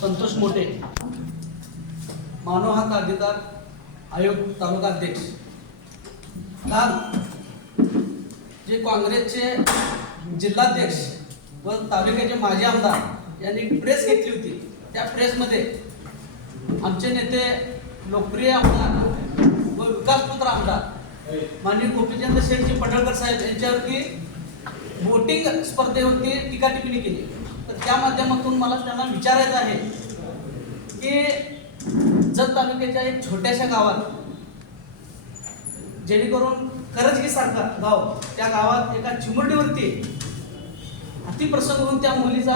संतोष मोठे मानव हक्क अधिकार आयोग तालुका अध्यक्ष. काल जे काँग्रेसचे जिल्हाध्यक्ष व तालुक्याचे माजी आमदार यांनी प्रेस घेतली होती त्या प्रेसमध्ये आमचे नेते लोकप्रिय आमदार व विकासपुत्र आमदार माननीय गोपीचंद शेठजी पडळकर साहेब यांच्यावरती वोटिंग स्पर्धेवरती टीका टिप्पणी केली. तर त्या माध्यमातून मला त्यांना विचारायचं आहे की जत तालुक्याच्या एक छोट्याशा गावात जेणेकरून करजगी सारखा गाव त्या गावात एका चिमुरडीवरती अतिप्रसंग होऊन त्या मुलीचा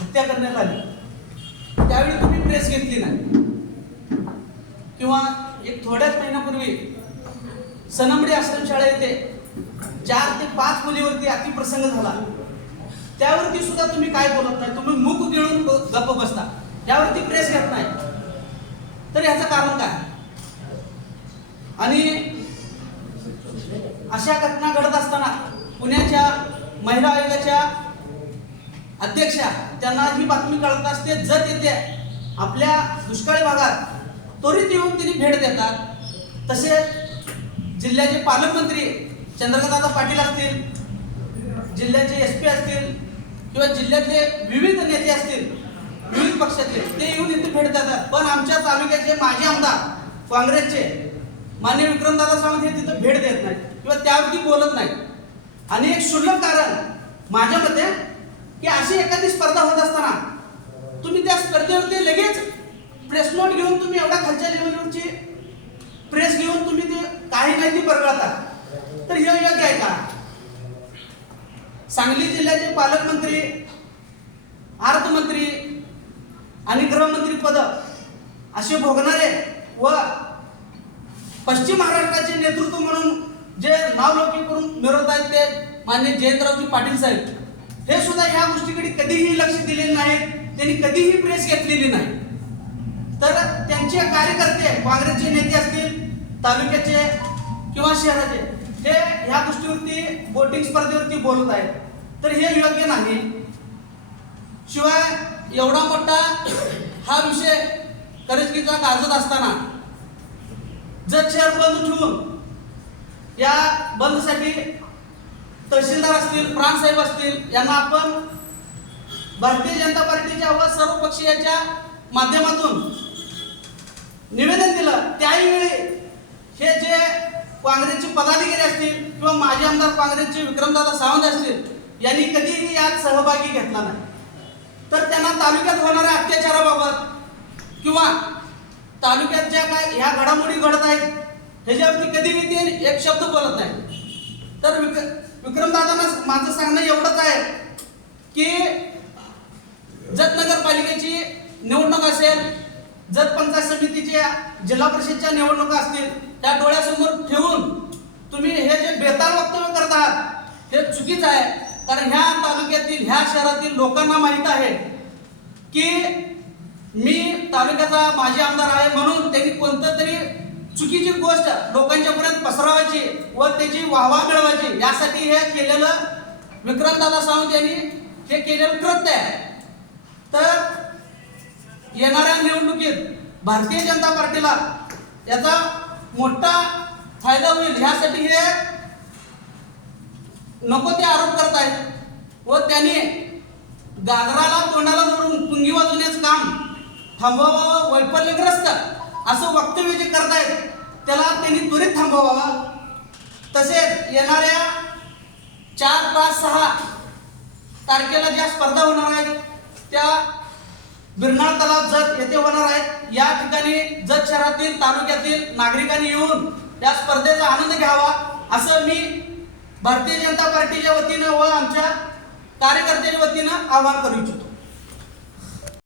हत्या करण्यात आली. त्यावेळी तुम्ही प्रेस घेतली नाही. किंवा एक थोड्याच महिन्यापूर्वी सनमडी आश्रमशाळा येथे चार ते पाच मुलीवरती अतिप्रसंग झाला. त्यावरती सुद्धा तुम्ही काय बोलत नाही? तुम्ही मुख गिळून गप्प बसता. त्यावरती प्रेस घेत नाही. तर याचं कारण काय? आणि अशा घटना घडत असताना पुण्याच्या महिला आयोगाच्या अध्यक्षा त्यांना ही बातमी कळत असते जर येते आपल्या दुष्काळी भागात त्वरित येऊन तिने भेट देतात. तसेच जिल्ह्याचे पालकमंत्री चंद्रकांतदादा पाटील असतील जिल्ह्याचे एस पी असतील किंवा जिल्ह्यातले विविध नेते असतील विविध पक्षातले ते येऊन इथे भेट देतात पण आमच्या तालुक्याचे माजी आमदार काँग्रेसचे मान्य विक्रमदादा सावंत हे तिथं भेट देत नाहीत किंवा त्यावरती बोलत नाहीत. आणि एक क्षुल्लक कारण माझ्या मते की अशी एखादी स्पर्धा होत असताना तुम्ही त्या स्पर्धेवरती लगेच प्रेस नोट घेऊन तुम्ही एवढ्या खालच्या लेवलवरची प्रेस घेऊन तुम्ही ते काही नाही ती बरगळता तर हे योग्य आहे का? सांगली जिल्ह्याचे पालकमंत्री अर्थमंत्री आणि गृहमंत्री पद असे भोगणारे व पश्चिम महाराष्ट्राचे नेतृत्व म्हणून जे नावलौकिक करून मिळवत आहेत ते मान्य जयंतरावजी पाटील साहेब. हे सुद्धा ह्या गोष्टीकडे कधीही लक्ष दिलेले नाही. त्यांनी कधीही प्रेस घेतलेली नाही. तर त्यांचे कार्यकर्ते काँग्रेसचे नेते असतील तालुक्याचे किंवा शहराचे हे ह्या गोष्टीवरती बोटिंग स्पर्धेवरती बोलत आहेत तर हे योग्य नाही. शिवाय एवढा मोठा हा विषय करजकीचा गाजत असताना जर शहर बंद ठेवून या बंदसाठी तहसीलदार असतील प्राणसाहेब असतील यांना आपण भारतीय जनता पार्टीच्या व सर्व पक्षीयाच्या माध्यमातून निवेदन दिलं त्याही वेळी हे जे काँग्रेसचे पदाधिकारी असतील किंवा माजी आमदार काँग्रेसचे विक्रमदादा सावंत असतील यांनी कधीही यात सहभागी घेतला नाही. तर त्यांना तालुक्यात होणाऱ्या अत्याचाराबाबत किंवा तालुक्यात ज्या काय ह्या घडामोडी घडत आहेत ह्याच्यावरती कधीही ते एक शब्द बोलत नाही तर विक विक्रमदादांना माझं सांगणं एवढंच आहे की जत नगरपालिकेची निवडणूक असेल जत पंचायत समितीच्या जिल्हा परिषदच्या निवडणुका असतील त्या डोळ्यासमोर ठेवून तुम्ही हे जे बेताल वक्तव्य करत आहात हे चुकीचं आहे. कारण ह्या तालुक्यातील ह्या शहरातील लोकांना माहीत आहे की मी तालुक्याचा माजी आमदार आहे म्हणून त्यांनी कोणतं तरी चुकीची गोष्ट लोकांच्या पर्यंत पसरवायची व त्याची वाहवा मिळवायची यासाठी हे केलेलं विक्रांतदादा सावंत यांनी हे केलेलं कृत्य आहे. तर येणाऱ्या निवडणुकीत भारतीय जनता पार्टीला याचा मोठा फायदा होईल ह्यासाठी हे नको ते आरोप करत आहेत व त्याने गागराला तोंडाला धरून पुंगी वाजवण्याचं काम थांबवावं वैफल्यग्रस्त असं वक्तव्य जे करत आहेत त्याला त्यांनी त्वरित थांबवावं. तसेच येणाऱ्या चार पाच सहा तारखेला ज्या स्पर्धा होणार आहेत गिरणार तलाव जत येथे होणार आहेत या ठिकाणी जत शहरातील तालुक्यातील नागरिकांनी येऊन या स्पर्धेचा आनंद घ्यावा असं मी भारतीय जनता पार्टीच्या वतीनं व आमच्या कार्यकर्त्यांच्या वतीनं आवाहन करू इच्छितो.